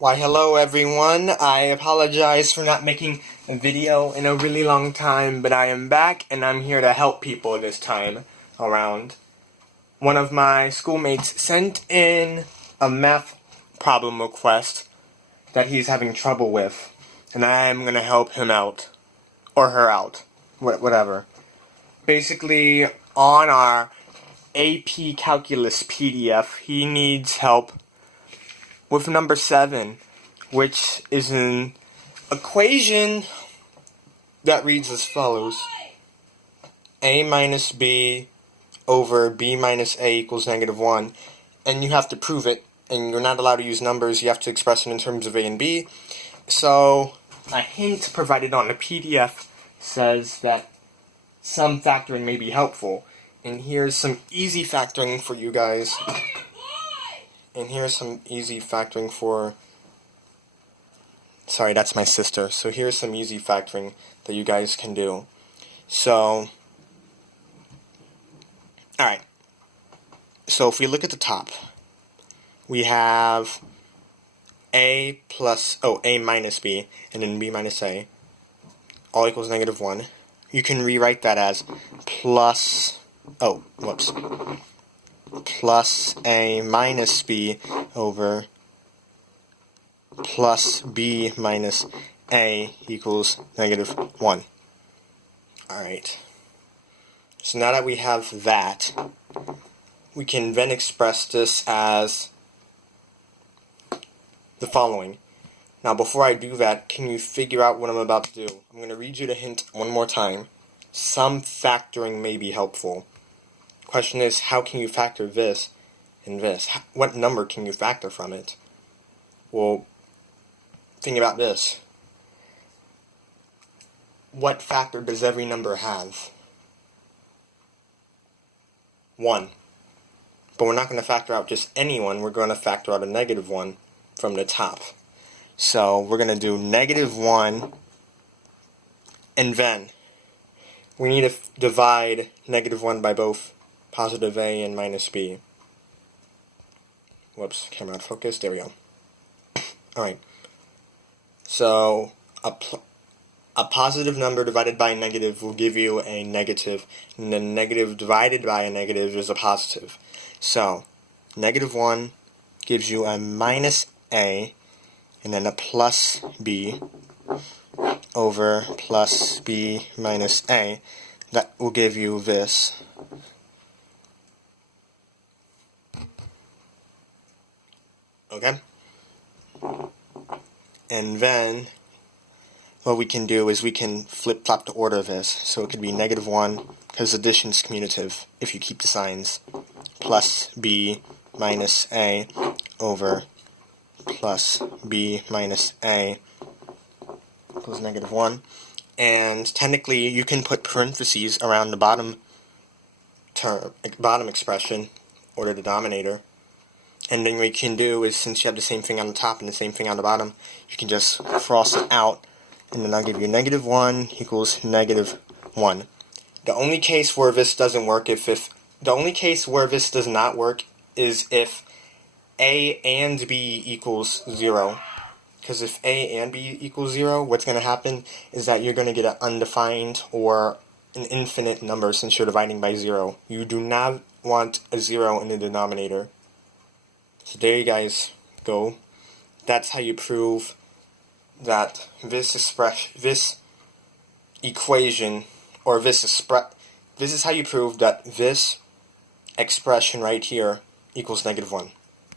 Why hello everyone, I apologize for not making a video in a really long time, but I am back and I'm here to help people this time around. One of my schoolmates sent in a math problem request that he's having trouble with, and I'm gonna help him out, or her out, whatever. Basically, on our AP Calculus PDF, he needs help with number 7, which is an equation that reads as follows: a minus b over b minus a equals -1, and you have to prove it, and you're not allowed to use numbers, you have to express it in terms of a and b. So a hint provided on the PDF says that some factoring may be helpful, and here's some easy factoring for you guys. And here's some easy factoring for... Sorry, that's my sister. So here's some easy factoring that you guys can do. So, alright. So if we look at the top, we have a minus b, and then b minus a, all equals -1. You can rewrite that as plus a minus b over plus b minus a equals -1. Alright. So now that we have that, we can then express this as the following. Now before I do that, can you figure out what I'm about to do? I'm going to read you the hint one more time. Some factoring may be helpful. Question is, how can you factor this and this? What number can you factor from it? Well, think about this. What factor does every number have? 1. But we're not going to factor out just any one. We're going to factor out a -1 from the top. So we're going to do -1, and then we need to divide -1 by both positive a and minus b. Whoops, camera out of focus. There we go. Alright. So a positive number divided by a negative will give you a negative, and the negative divided by a negative is a positive. So -1 gives you a minus a, and then a plus b over plus b minus a. That will give you this. Okay? And then what we can do is we can flip-flop the order of this. So it could be -1, because addition is commutative if you keep the signs, plus b minus a over plus b minus a equals -1. And technically you can put parentheses around the bottom expression, or the denominator. And then what you can do is, since you have the same thing on the top and the same thing on the bottom, you can just cross it out, and then I'll give you -1 equals -1. The only case where this doesn't work, the only case where this does not work is if a and b equals 0. Because if a and b equals 0, what's going to happen is that you're going to get an undefined or an infinite number since you're dividing by 0. You do not want a 0 in the denominator. So there you guys go. That's how you prove that this equation, or this is how you prove that this expression right here equals -1.